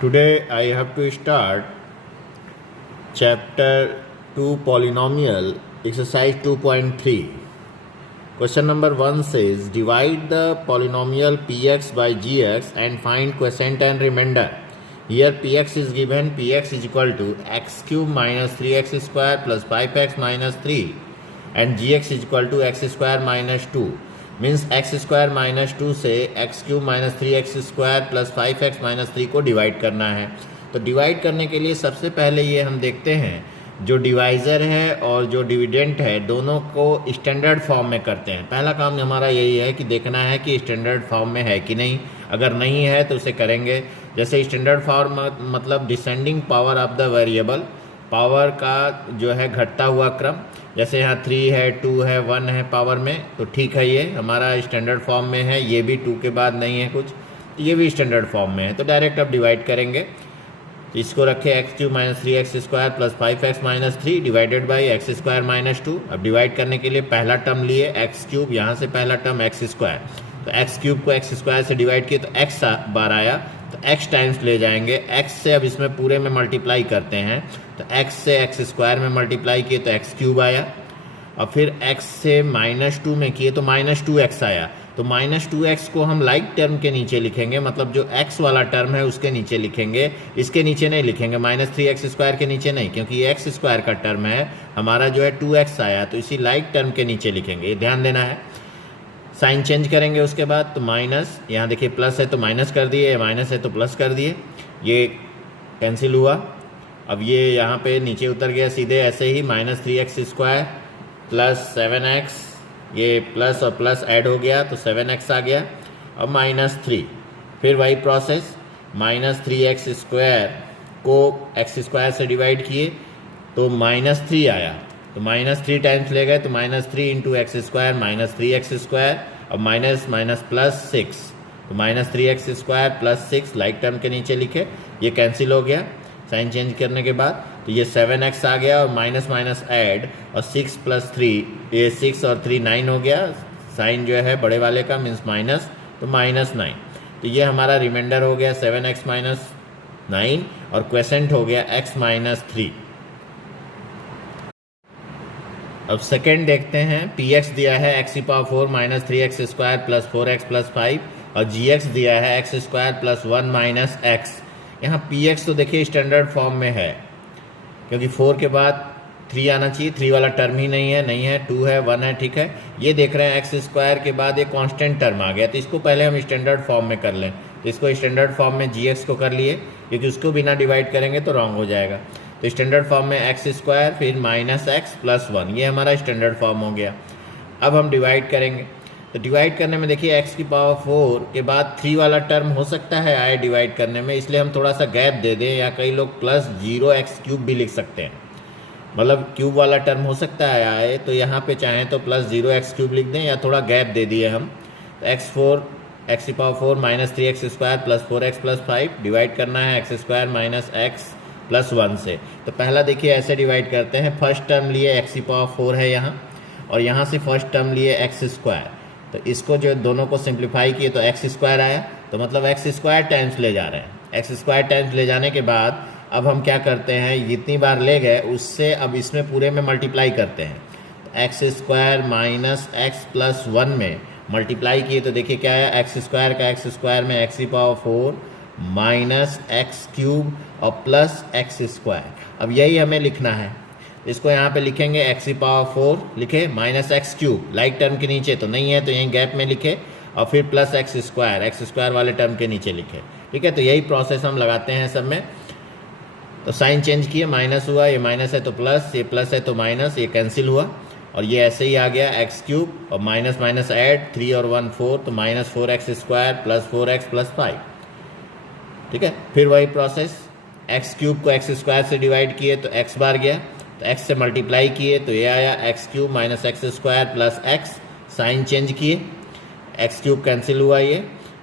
Today I have to start chapter 2 polynomial exercise 2.3. Question number 1 says divide the polynomial px by gx and find quotient and remainder. Here px is given, px is equal to x cube minus 3x square plus 5x minus 3 and gx is equal to x square minus 2. Means x square minus 2 से x cube minus 3x square plus 5x minus 3 को divide करना है। तो divide करने के लिए सबसे पहले ये हम देखते हैं जो डिवाइज़र है और जो डिविडेंट है दोनों को स्टैंडर्ड फॉर्म में करते हैं। पहला काम हमारा यही है कि देखना है कि स्टैंडर्ड फॉर्म में है कि नहीं। अगर नहीं है तो उसे करेंगे। जैसे स्टैंडर्ड फॉर्म मतलब descending power of the variable, power का जो है घटता हुआ क्रम। जैसे यहाँ 3 है, 2 है, 1 है पावर में, तो ठीक है, ये हमारा स्टैंडर्ड फॉर्म में है। ये भी 2 के बाद नहीं है कुछ, तो ये भी स्टैंडर्ड फॉर्म में है। तो डायरेक्ट अब डिवाइड करेंगे। तो इसको रखे x cube minus 3x square plus 5x minus 3 divided by x square minus 2। अब डिवाइड करने के लिए पहला टर्म लिए एक्स क्यूब, यहाँ से पहला टर्म एक्स स्क्वायर। तो एक्स क्यूब को एक्स स्क्वायर से डिवाइड किए तो एक्स बार आया, तो एक्स टाइम्स ले जाएंगे। एक्स से अब इसमें पूरे में मल्टीप्लाई करते हैं, तो एक्स से एक्स स्क्वायर में मल्टीप्लाई किए तो एक्स क्यूब आया। और फिर x से माइनस 2 में किए तो माइनस 2x आया। तो माइनस 2x को हम लाइक टर्म के नीचे लिखेंगे, मतलब जो x वाला टर्म है उसके नीचे लिखेंगे, इसके नीचे नहीं लिखेंगे। माइनस 3x स्क्वायर के नीचे नहीं, क्योंकि ये एक्स स्क्वायर का टर्म है, हमारा जो है 2x आया, तो इसी लाइक टर्म के नीचे लिखेंगे। ये ध्यान देना है। साइन चेंज करेंगे उसके बाद, तो माइनस, यहाँ देखिए प्लस है तो माइनस कर दिए, माइनस है तो प्लस कर दिए, ये कैंसिल हुआ। अब ये यहाँ पे नीचे उतर गया सीधे ऐसे ही, minus 3x square plus 7x, ये प्लस और प्लस ऐड हो गया तो 7x आ गया। अब माइनस 3, फिर वही प्रोसेस, माइनस 3x स्क्वायर को x स्क्वायर से डिवाइड किए तो माइनस 3 आया। तो माइनस 3 टाइम्स ले गए तो minus 3 into x square minus 3x square. अब माइनस माइनस प्लस 6, तो minus 3x square plus 6 like term के नीचे लिखे, ये कैंसिल हो गया साइन चेंज करने के बाद। तो ये 7x आ गया और माइनस माइनस ऐड और 6 प्लस 3, ये 6 और 3 9 हो गया। साइन जो है बड़े वाले का मीन्स माइनस, तो माइनस 9। तो ये हमारा रिमाइंडर हो गया 7x माइनस 9 और क्वेसेंट हो गया x माइनस 3। अब सेकेंड देखते हैं। px दिया है x की power 4 minus 3x square plus 4x plus 5 और gx दिया है x square plus 1 minus x। यहाँ px तो देखिए स्टैंडर्ड फॉर्म में है, क्योंकि 4 के बाद 3 आना चाहिए, 3 वाला टर्म ही नहीं है, 2 है, 1 है, ठीक है। ये देख रहे हैं एक्स स्क्वायर के बाद एक कांस्टेंट टर्म आ गया, तो इसको पहले हम स्टैंडर्ड फॉर्म में कर लें। तो इसको स्टैंडर्ड फॉर्म में gx को कर लिए, क्योंकि उसको बिना डिवाइड करेंगे तो रॉन्ग हो जाएगा। तो स्टैंडर्ड फॉर्म में एक्स स्क्वायर फिर माइनस एक्स प्लस 1, ये हमारा स्टैंडर्ड फॉर्म हो गया। अब हम डिवाइड करेंगे, तो डिवाइड करने में देखिए x की पावर 4 के बाद 3 वाला टर्म हो सकता है आए डिवाइड करने में, इसलिए हम थोड़ा सा गैप दे दें, या कई लोग प्लस 0x क्यूब भी लिख सकते हैं, मतलब क्यूब वाला टर्म हो सकता है आए, तो यहाँ पे चाहें तो प्लस 0x क्यूब लिख दें, या थोड़ा गैप दे दिए हम। तो एक्स की power 4 minus 3x square plus 4x plus 5 divide करना है x square minus x plus 1 से। तो पहला देखिए ऐसे डिवाइड करते हैं, फर्स्ट टर्म लिए x की पावर 4 है यहाँ, और यहाँ से फर्स्ट टर्म लिए एक्स स्क्वायर। तो इसको जो दोनों को सिंप्लीफाई किए तो एक्स स्क्वायर आया, तो मतलब एक्स स्क्वायर टाइम्स ले जा रहे हैं। एक्स स्क्वायर टाइम्स ले जाने के बाद अब हम क्या करते हैं, जितनी बार ले गए उससे अब इसमें पूरे में मल्टीप्लाई करते हैं। तो x square minus x plus 1 में मल्टीप्लाई किए तो देखिए क्या आया, एक्स स्क्वायर का एक्स स्क्वायर में एक्स की पावर 4 माइनस एक्स क्यूब और प्लस एक्स स्क्वायर। अब यही हमें लिखना है, इसको यहाँ पे लिखेंगे एक्स की पावर 4 लिखे minus x cube, like term के नीचे तो नहीं है तो यहीं गैप में लिखे, और फिर प्लस एक्स स्क्वायर वाले टर्म के नीचे लिखे, ठीक है। तो यही प्रोसेस हम लगाते हैं सब में। तो साइन चेंज किए, माइनस हुआ, ये माइनस है तो प्लस, ये प्लस है तो माइनस, ये कैंसिल हुआ, और ये ऐसे ही आ गया एक्स क्यूब और माइनस माइनस ऐड 3 और 1 4, तो minus 4x square plus 4x plus 5, ठीक है। फिर वही प्रोसेस, एक्स क्यूब को एक्स स्क्वायर से डिवाइड किए तो x बार गया, तो x से मल्टीप्लाई किए तो ये आया x cube minus x square plus x। Sign change किए, एक्स क्यूब कैंसिल हुआ ये,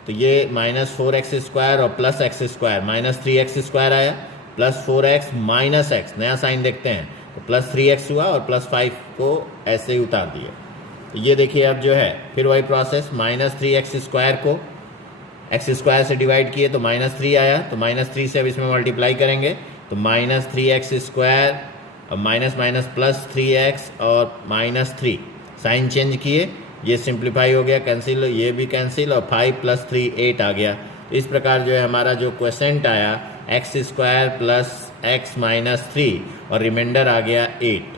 तो ये माइनस 4x स्क्वायर और plus x square minus 3x square आया, प्लस 4x माइनस x, नया साइन देखते हैं, तो प्लस 3x हुआ और प्लस 5 को ऐसे ही उतार दिए। तो ये देखिए अब जो है फिर वही प्रोसेस, माइनस 3x स्क्वायर को एक्स स्क्वायर से डिवाइड किए तो -3 आया, तो -3 से अब इसमें मल्टीप्लाई करेंगे तो -3x² और माइनस माइनस +3x और -3 साइन चेंज किए, ये सिंप्लीफाई हो गया, कैंसिल, ये भी कैंसिल और 5 + 3 8 आ गया। इस प्रकार जो है हमारा जो क्वेश्चन आया x² + x - 3 और रिमाइंडर आ गया 8।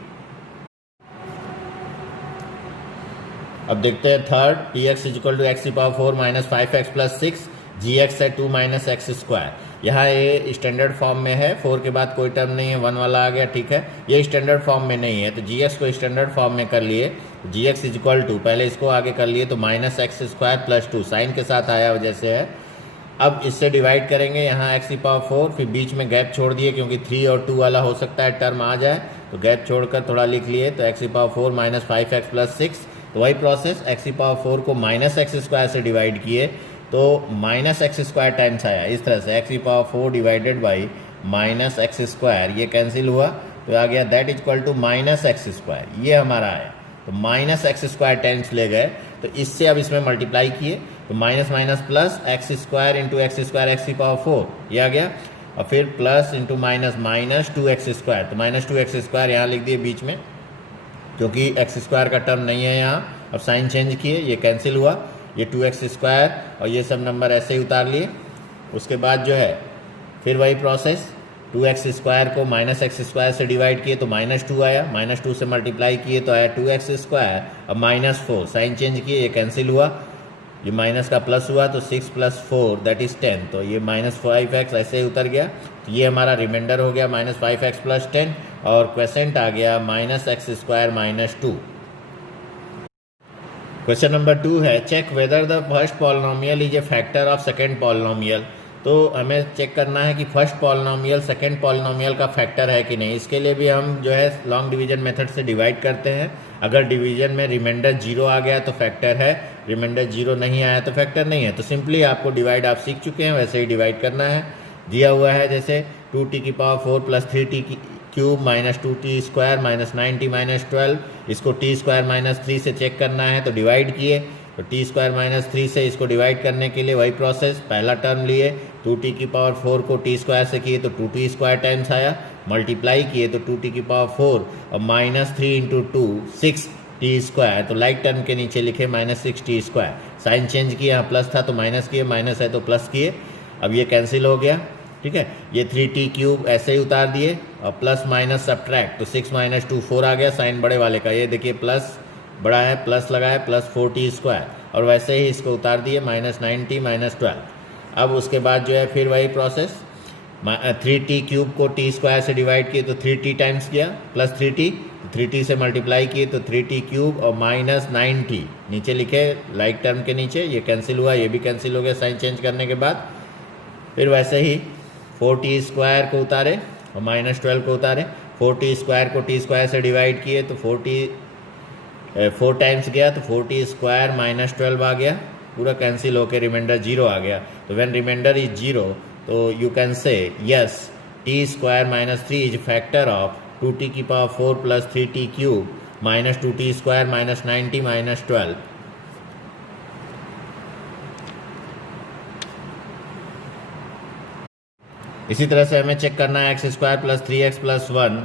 अब देखते हैं third, px = x⁴ - 5x + 6 gx है 2 - x²। यहाँ ये स्टैंडर्ड फॉर्म में है, 4 के बाद कोई टर्म नहीं है, 1 वाला आ गया, ठीक है। ये स्टैंडर्ड फॉर्म में नहीं है तो gx को स्टैंडर्ड फॉर्म में कर लिए, gx = पहले इसको आगे कर लिए तो -x² + 2 साइन के साथ आया जैसे है। अब इससे डिवाइड करेंगे, यहाँ x⁴, फिर बीच में गैप छोड़ दिए क्योंकि 3 और 2 वाला हो सकता है टर्म आ जाए, तो गैप छोड़कर थोड़ा लिख लिए तो x⁴ - 5x + 6। तो वही प्रोसेस, x⁴ को -x² से डिवाइड किए तो -x² टाइम्स आया, इस तरह से x⁴ डिवाइडेड बाई -x², ये कैंसिल हुआ तो आ गया दैट = -x², ये हमारा आया। तो -x² टाइम्स ले गए तो इससे अब इसमें मल्टीप्लाई किए तो minus minus plus x² × x² x⁴, ये आ गया, और फिर प्लस इंटू माइनस -2x², तो -2x² यहाँ लिख दिए बीच में क्योंकि x² का टर्म नहीं है यहाँ। अब साइन चेंज किए, ये कैंसिल हुआ, ये 2x² और ये सब नंबर ऐसे ही उतार लिए। उसके बाद जो है फिर वही प्रोसेस, 2x² को -x² से डिवाइड किए तो -2 आया, -2 से मल्टीप्लाई किए तो आया 2x² और -4 साइन चेंज किए, ये कैंसिल हुआ, ये माइनस का प्लस हुआ तो 6 + 4 दैट इज़ 10, तो ये -5x ऐसे ही उतर गया। तो ये हमारा रिमाइंडर हो गया -5x + 10 और क्वेश्चन आ गया -x² - 2। क्वेश्चन नंबर 2 है, check whether the first polynomial is a factor of second polynomial. तो हमें चेक करना है कि फर्स्ट पॉलिनोमियल सेकेंड पॉलिनोमियल का फैक्टर है कि नहीं। इसके लिए भी हम जो है लॉन्ग डिवीजन मेथड से डिवाइड करते हैं। अगर डिवीजन में रिमाइंडर 0 आ गया तो फैक्टर है, रिमाइंडर 0 नहीं आया तो फैक्टर नहीं है। तो सिंपली आपको डिवाइड आप सीख चुके हैं, वैसे ही डिवाइड करना है। दिया हुआ है जैसे 2t⁴ + 3t³ -2t² -9t -12, इसको t² - 3 से चेक करना है तो डिवाइड किए, तो t² - 3 से इसको डिवाइड करने के लिए वही प्रोसेस, पहला टर्म लिए 2t⁴ को t² से किए तो 2t² टाइम्स आया, मल्टीप्लाई किए तो 2t⁴ और -3 × 2 6t², तो लाइक टर्म के नीचे लिखे -6t², साइन चेंज किए, यहाँ प्लस था तो माइनस किए, माइनस है तो प्लस किए, अब ये कैंसिल हो गया, ठीक है। ये 3t³ ऐसे ही उतार दिए और प्लस माइनस सब्ट्रैक्ट, तो 6 - 2 4 आ गया, साइन बड़े वाले का, ये देखिए प्लस बड़ा है, प्लस लगाए +4t², और वैसे ही इसको उतार दिए -9t -12। अब उसके बाद जो है फिर वही प्रोसेस, 3t³ को t² से डिवाइड किए तो 3t टाइम्स किया प्लस 3t, 3t से मल्टीप्लाई किए तो 3t³ और -9t नीचे लिखे लाइक टर्म के नीचे, ये कैंसिल हुआ, ये भी कैंसिल हो गया साइन चेंज करने के बाद। फिर वैसे ही 4t² को उतारे और -12 को उतारे, 4t² को t² से डिवाइड किए तो 4 टाइम्स गया तो 4t² -12 आ गया, पूरा कैंसिल होकर रिमाइंडर 0 आ गया। तो व्हेन रिमाइंडर इज 0 तो you can say yes t² - 3 is factor of 2t⁴ + 3t³ -2t² -9t -12। इसी तरह से हमें चेक करना है x² + 3x + 1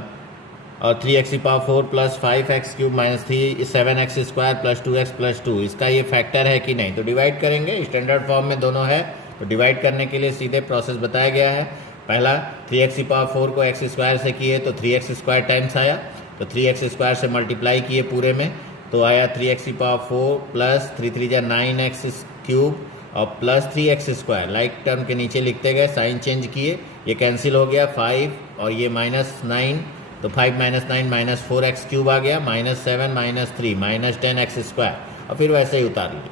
और 3x⁴ + 5x³ - 3 7x² + 2x + 2, इसका ये फैक्टर है कि नहीं। तो डिवाइड करेंगे, स्टैंडर्ड फॉर्म में दोनों है तो डिवाइड करने के लिए सीधे प्रोसेस बताया गया है। पहला 3x⁴ को x² से किए तो 3x² टाइम्स आया, तो 3x² से मल्टीप्लाई किए पूरे में तो आया 3x⁴ + 3 3 = 9x³ और प्लस 3x², लाइक टर्म के नीचे लिखते गए, साइन चेंज किए, ये कैंसिल हो गया 5 और ये -9, तो 5 - 9 -4x³ आ गया, -7 -3 -10x², और फिर वैसे ही उतार लिए,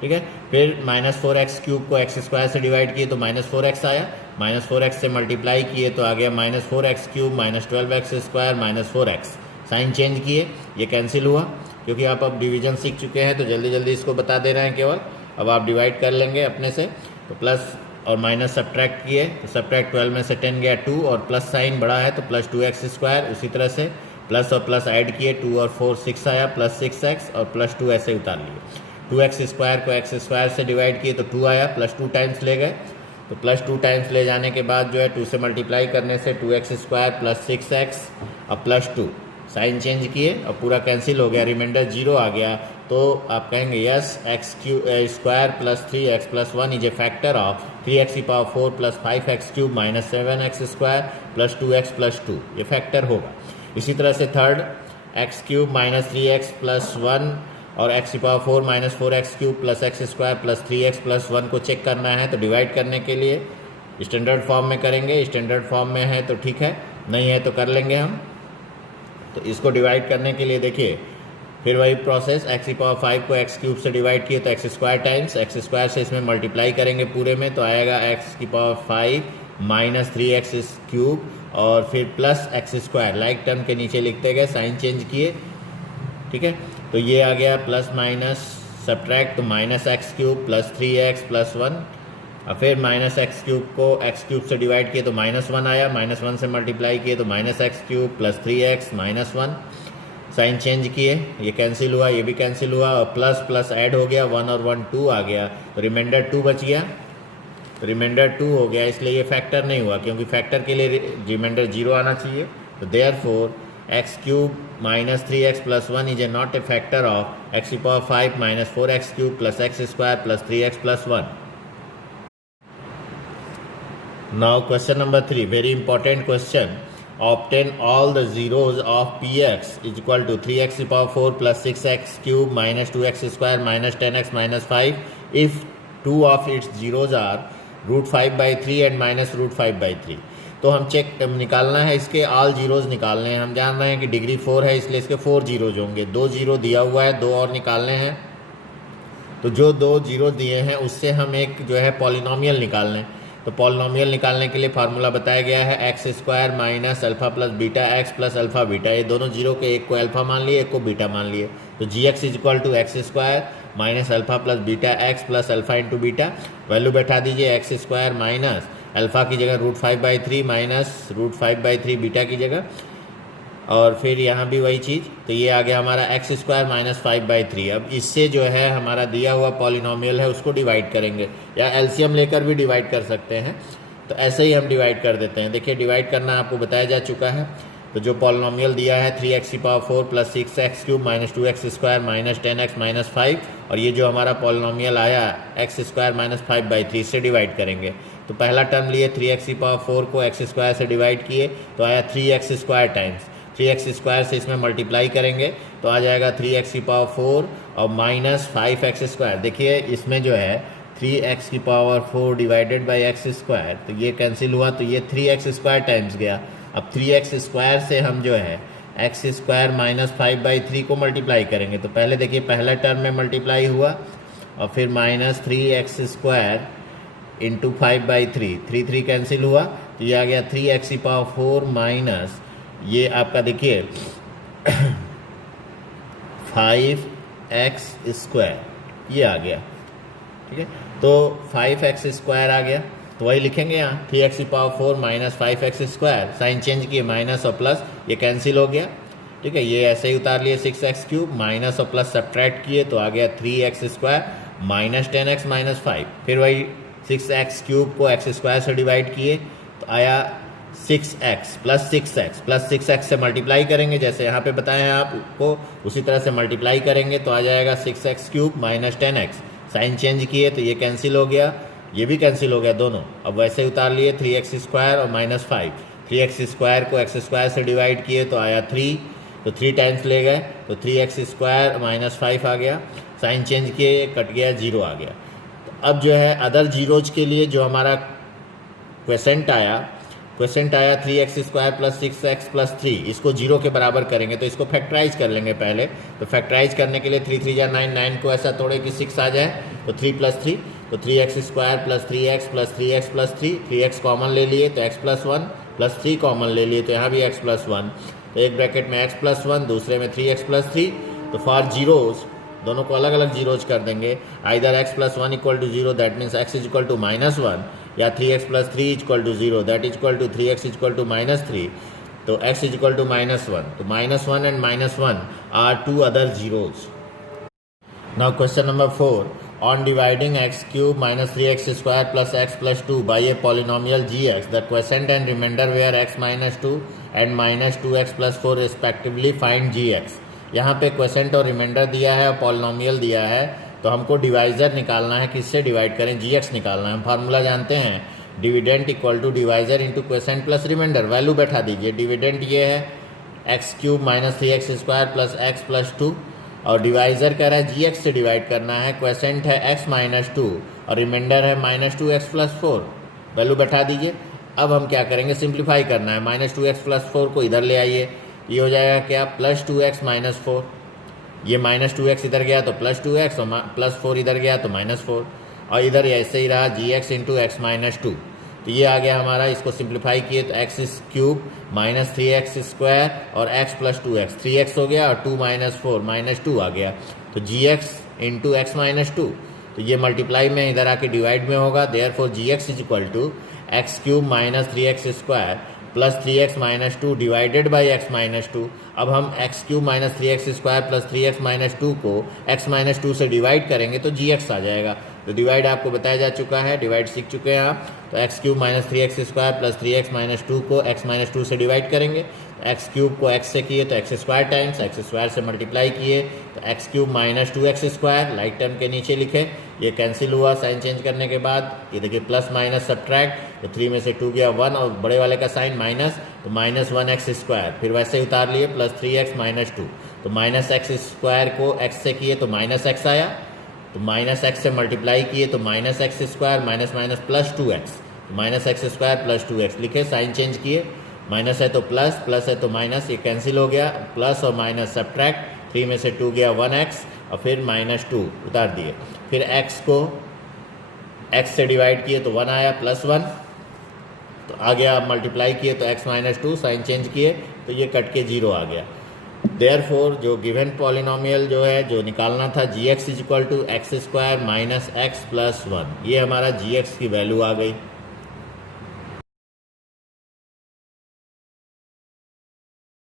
ठीक है। फिर -4x³ को x² से डिवाइड किए तो -4x आया, -4x से मल्टीप्लाई किए तो आ गया -4x³ -12x² -4x, sign change किए, ये कैंसिल हुआ क्योंकि आप अब डिवीजन सीख चुके हैं तो जल्दी जल्दी इसको बता दे रहे हैं केवल। अब आप डिवाइड कर लेंगे अपने से, तो प्लस और माइनस सब्ट्रैक्ट किए तो सब्ट्रैक्ट 12 में से 10 गया 2 और प्लस साइन बड़ा है तो प्लस 2x², उसी तरह से प्लस और प्लस ऐड किए 2 और 4 6 आया, +6x और +2 ऐसे उतार लिए। 2x स्क्वायर को x स्क्वायर से डिवाइड किए तो 2 आया, प्लस 2 टाइम्स ले गए, तो प्लस 2 टाइम्स ले जाने के बाद जो है 2 से मल्टीप्लाई करने से 2x स्क्वायर प्लस 6x और प्लस 2 साइन चेंज किए और पूरा कैंसिल हो गया, रिमाइंडर 0 आ गया। तो आप कहेंगे yes x square plus 3x plus 1 is a factor of 3x की power 4 plus 5x cube minus 7x square plus 2x plus 2, ये फैक्टर होगा। इसी तरह से third x cube minus 3x plus 1 और x की power 4 minus 4x cube plus x square plus 3x plus 1 को check करना है, तो डिवाइड करने के लिए स्टैंडर्ड फॉर्म में करेंगे। स्टैंडर्ड फॉर्म में है तो ठीक है, नहीं है तो कर लेंगे हम। तो इसको डिवाइड करने के लिए देखिए फिर वही प्रोसेस, x की पावर 5 को x क्यूब से डिवाइड किए तो x square times x square से इसमें मल्टीप्लाई करेंगे पूरे में, तो आएगा x की पावर 5 माइनस 3x क्यूब और फिर plus x square, like term के नीचे लिखते गए, साइन चेंज किए, ठीक है। तो ये आ गया प्लस माइनस सब्ट्रैक्ट, तो minus x cube plus 3x plus 1 और फिर माइनस एक्स क्यूब को एक्स क्यूब से डिवाइड किए तो माइनस 1 आया, माइनस 1 से मल्टीप्लाई किए तो minus x cube plus 3x minus 1, sign change किए, ये कैंसिल हुआ, ये भी कैंसिल हुआ और प्लस प्लस ऐड हो गया, 1 और 1 2 आ गया, तो रिमाइंडर 2 बच गया, तो रिमाइंडर 2 हो गया, इसलिए ये फैक्टर नहीं हुआ क्योंकि फैक्टर के लिए रिमाइंडर 0 आना चाहिए। तो therefore x cube minus 3x plus 1 is a not a factor of x की power 5 minus 4x cube plus x square plus 3x plus 1। Now question number 3, very important question. Obtain all the zeros of px is equal to 3x to power 4 plus 6x cube minus 2x square minus 10x minus 5 if two of its zeros are root 5 by 3 and minus root 5 by 3। तो हम check निकालना है, इसके all zeros निकालने हैं। हम जान रहे हैं कि डिग्री 4 है इसलिए इसके 4 जीरोज़ होंगे, 2 जीरो दिया हुआ है, 2 और निकालने हैं। तो जो 2 जीरो दिए हैं उससे हम एक जो है पॉलिनोमियल निकाल लें। तो पॉलिनोमियल निकालने के लिए फार्मूला बताया गया है x square minus alpha plus beta x plus alpha beta, ये दोनों जीरो के एक को अल्फा मान लिए एक को बीटा मान लिए। तो g x is equal to x square minus alpha plus beta x plus alpha into beta, value बैठा दीजिए एक्स स्क्वायर माइनस अल्फा की जगह root 5 by 3 minus root 5 by 3 beta की जगह, और फिर यहाँ भी वही चीज़, तो ये आ गया हमारा एक्स स्क्वायर माइनस 5 बाई 3। अब इससे जो है हमारा दिया हुआ पॉलिनोमियल है उसको डिवाइड करेंगे, या एलसीएम लेकर भी डिवाइड कर सकते हैं। तो ऐसे ही हम डिवाइड कर देते हैं। देखिए डिवाइड करना आपको बताया जा चुका है। तो जो पॉलिनोमियल दिया है 3x की power 4 plus 6x cube minus 2x square minus 10x minus 5, और ये जो हमारा पॉलिनोमियल आया एक्स स्क्वायर माइनस 5 बाई 3 से डिवाइड करेंगे। तो पहला टर्म लिए 3x की पावर 4 को x स्क्वायर से डिवाइड किए तो आया 3x square times 3x square से इसमें मल्टीप्लाई करेंगे तो आ जाएगा 3x की पावर 4 और माइनस 5x स्क्वायर। देखिए इसमें जो है 3x की power 4 divided by x square, तो ये कैंसिल हुआ, तो ये 3x स्क्वायर टाइम्स गया। अब 3x स्क्वायर से हम जो है एक्स स्क्वायर माइनस 5 बाई 3 को मल्टीप्लाई करेंगे। तो पहले देखिए पहला टर्म में मल्टीप्लाई हुआ और फिर minus 3x square into 5 by 3, 3 cancel हुआ, तो ये आ गया 3x की पावर 4 माइनस ये आपका देखिए 5x स्क्वायर, ये आ गया, ठीक है। तो 5x स्क्वायर आ गया, तो वही लिखेंगे यहाँ 3x की power 4 minus 5x square, sign change किए माइनस और प्लस, ये कैंसिल हो गया, ठीक है। ये ऐसे ही उतार लिए 6x क्यूब माइनस और प्लस सब्ट्रैक्ट किए तो आ गया 3x square minus 10x minus 5, फिर वही 6x क्यूब को x स्क्वायर से डिवाइड किए तो आया 6x प्लस 6x से मल्टीप्लाई करेंगे, जैसे यहाँ पे बताया है आपको उसी तरह से मल्टीप्लाई करेंगे तो आ जाएगा 6x cube minus 10x, sign change किए तो ये कैंसिल हो गया, ये भी कैंसिल हो गया दोनों। अब वैसे उतार लिए 3x स्क्वायर और माइनस 5, 3x स्क्वायर को x स्क्वायर से डिवाइड किए तो आया 3, तो 3 टाइम्स ले गए तो 3x स्क्वायर माइनस 5 आ गया, साइन चेंज किए कट गया 0 आ गया। तो अब जो है अदर जीरोज के लिए जो हमारा क्वेश्चन आया 3x square plus 6x plus 3, इसको 0 के बराबर करेंगे तो इसको फैक्टराइज कर लेंगे पहले। तो फैक्टराइज करने के लिए 3 3 जा 9, 9 को ऐसा तोड़े कि 6 आ जाए, तो 3 प्लस 3, तो 3x square plus 3x plus 3x plus 3, 3x common ले लिए तो x प्लस 1 प्लस 3 कॉमन ले लिए तो यहाँ भी x प्लस 1, तो एक ब्रैकेट में x प्लस 1 दूसरे में 3x प्लस 3। तो फॉर जीरोज दोनों को अलग अलग जीरोज कर देंगे, either x plus 1 equal to 0 that means x is equal to minus 1, या 3x plus 3 equal to 0 that is equal to 3x equal to minus 3, तो x is equal to minus 1, तो minus 1 and minus 1 are 2 other zeros. Now question number 4. On dividing x cube minus 3x square plus x plus 2 by a polynomial gx, the quotient and remainder were x minus 2 and minus 2x plus 4 respectively. Find gx. यहाँ पे quiescent और reminder दिया है और polynomial दिया है, तो हमको डिवाइज़र निकालना है. किससे डिवाइड करें? gx निकालना है. हम फार्मूला जानते हैं, dividend equal to divisor into quotient plus remainder. Value बैठा दीजिए. डिविडेंट ये है x cube minus 3x square plus x plus 2 और डिवाइज़र कह रहा है gx से डिवाइड करना है. क्वेसेंट है x माइनस 2 और रिमाइंडर है माइनस 2x प्लस 4. वैल्यू बैठा दीजिए. अब हम क्या करेंगे? सिंप्लीफाई करना है. माइनस 2x प्लस 4 को इधर ले आइए. ये हो जाएगा क्या? Plus 2x minus 4. ये माइनस 2x इधर गया तो प्लस 2x और प्लस 4 इधर गया तो माइनस 4. और इधर ऐसे ही रहा gx इंटू एक्स माइनस 2. तो ये आ गया हमारा. इसको सिंप्लीफाई किए तो x cube minus 3x square और x प्लस 2x. 3x हो गया और 2 माइनस 4 माइनस 2 आ गया. तो gx इंटू एक्स माइनस 2. तो ये मल्टीप्लाई में इधर आके डिवाइड में होगा. Therefore gx is equal to x cube minus 3x square plus 3x minus 2 divided by x minus 2. अब हम x cube minus 3x square plus 3x minus 2 को x माइनस 2 से डिवाइड करेंगे तो gx आ जाएगा. तो डिवाइड आपको बताया जा चुका है, डिवाइड सीख चुके हैं आप. तो x cube minus 3x square plus 3x minus 2 को x माइनस 2 से डिवाइड करेंगे. एक्स क्यूब को x से किए तो x square times x square से मल्टीप्लाई किए तो x cube minus 2x square like term के नीचे लिखे. ये कैंसिल हुआ साइन चेंज करने के बाद. ये देखिए प्लस माइनस सब्ट्रैक्ट, तो 3 में से 2 गया 1 और बड़े वाले का साइन माइनस, तो माइनस 1x स्क्वायर. फिर वैसे ही उतार लिए प्लस 3x माइनस 2. तो माइनस एक्स स्क्वायर को x से किए तो माइनस x आया. तो माइनस एक्स से मल्टीप्लाई किए तो minus x square minus minus plus 2x. Minus x square plus 2x लिखे, साइन चेंज किए. माइनस है तो प्लस, प्लस है तो माइनस, ये कैंसिल हो गया. प्लस और माइनस सब्ट्रैक्ट, 3 में से 2 गया 1x और फिर माइनस 2 उतार दिए. फिर x को x से डिवाइड किए तो 1 आया प्लस 1. तो आ गया. मल्टीप्लाई किए तो x माइनस 2, साइन चेंज किए तो ये कट के 0 आ गया. देयरफॉर जो गिवन पॉलिनोमियल जो है जो निकालना था gx is equal to x square minus x plus 1, ये हमारा gx की वैल्यू आ गई.